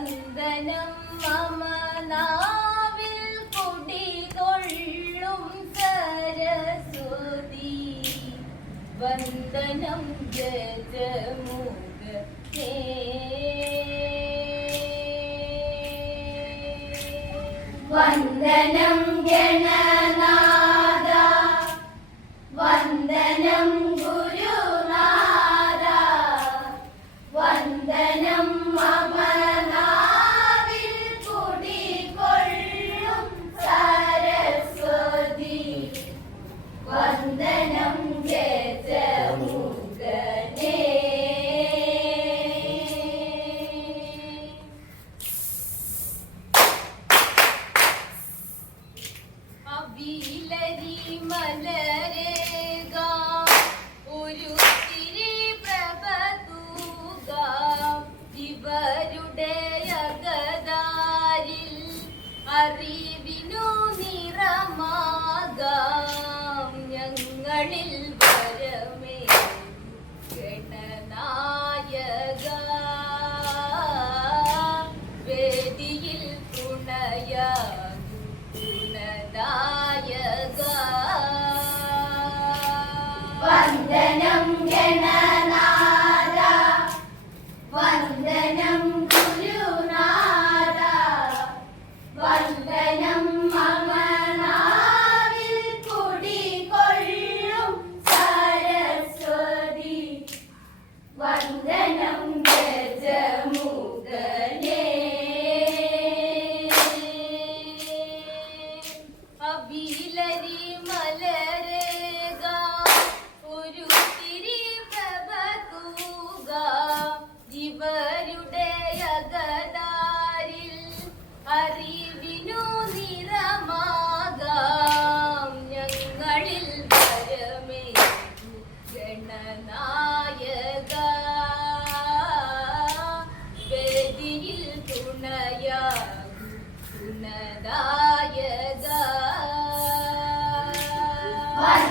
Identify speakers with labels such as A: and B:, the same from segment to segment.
A: ചന്ദനം മമനാവിൽ കുടികൊള്ളും സരസ്വതി. വന്ദനം ജഗമുഖേ വന്ദനം ഗണനാ വന്ദനം ഗണ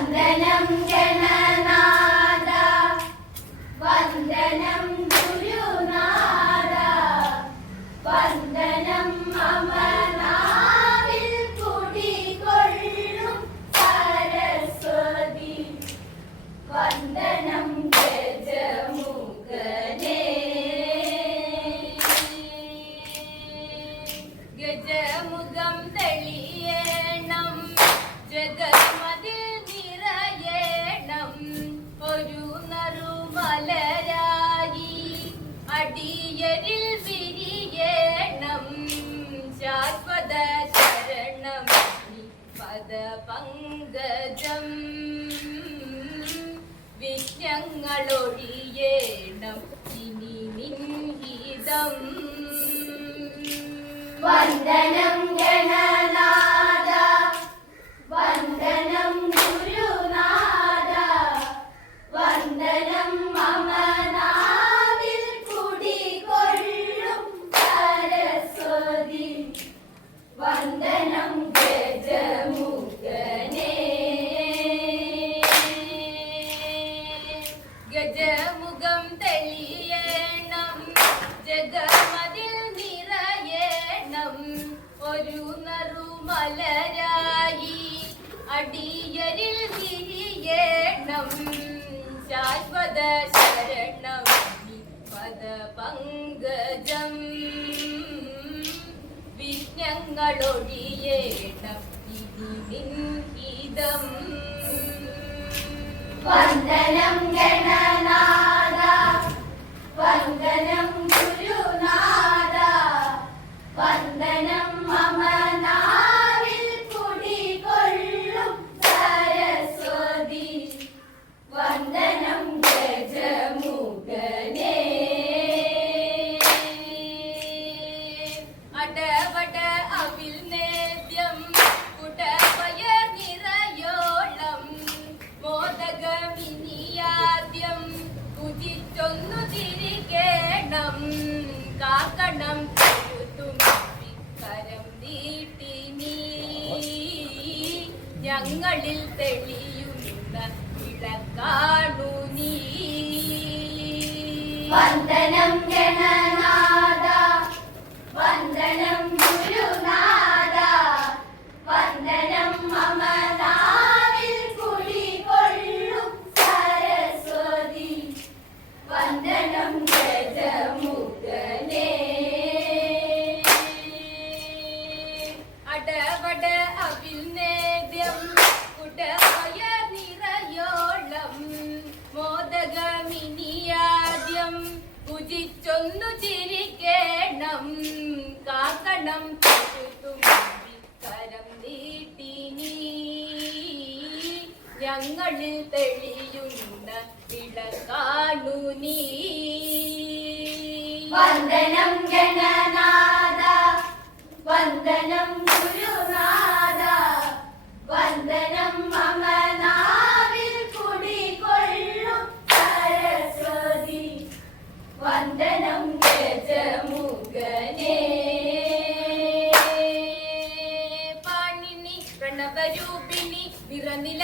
A: वन्दनं जना शरणं പദപങ്കജം. വിഘ്നങ്ങളൊഴിയേണം ഇനി നിൻഹിതം. വന്ദനം ഗണ മലരായി അടിയരിൽ വിരിയേണം. ശാശ്വത ശരണം പദ പങ്കജം. വിഘ്നങ്ങളൊഴിയേണം ഇതം വന്ദനം ഗണനാഥ വന്ദനം നീട്ടി നീ. ഞങ്ങളിൽ തെളിയുന്ന വിളക്കാണു നീ. വന്ദനം ഗണന ചിരിക്കേണം. കാക്കണം കരം നീട്ടിനി. ഞങ്ങളിൽ തെളിയുന്ന വിളക്കാണു നീ.
B: വന്ദനം ഗണനാഥ വന്ദനം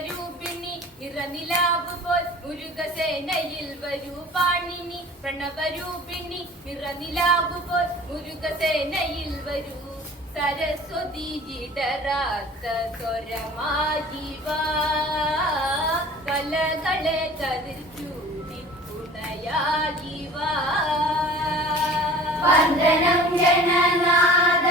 A: പ്രണവരൂപിണി ഇറനിലാവ് പോൽ മുരുകസേനയിൽ വരൂ പാണിനി. പ്രണവരൂപിണി ഇറനിലാവ് പോൽ മുരുകസേനയിൽ വരൂ. സരസ്വതി ജിടരാത്ത സ്വരമാജിവാ കലകളെ കതിർച്ചൂടി തുണയാജിവാ
B: വന്ദനം ഗണനാഥ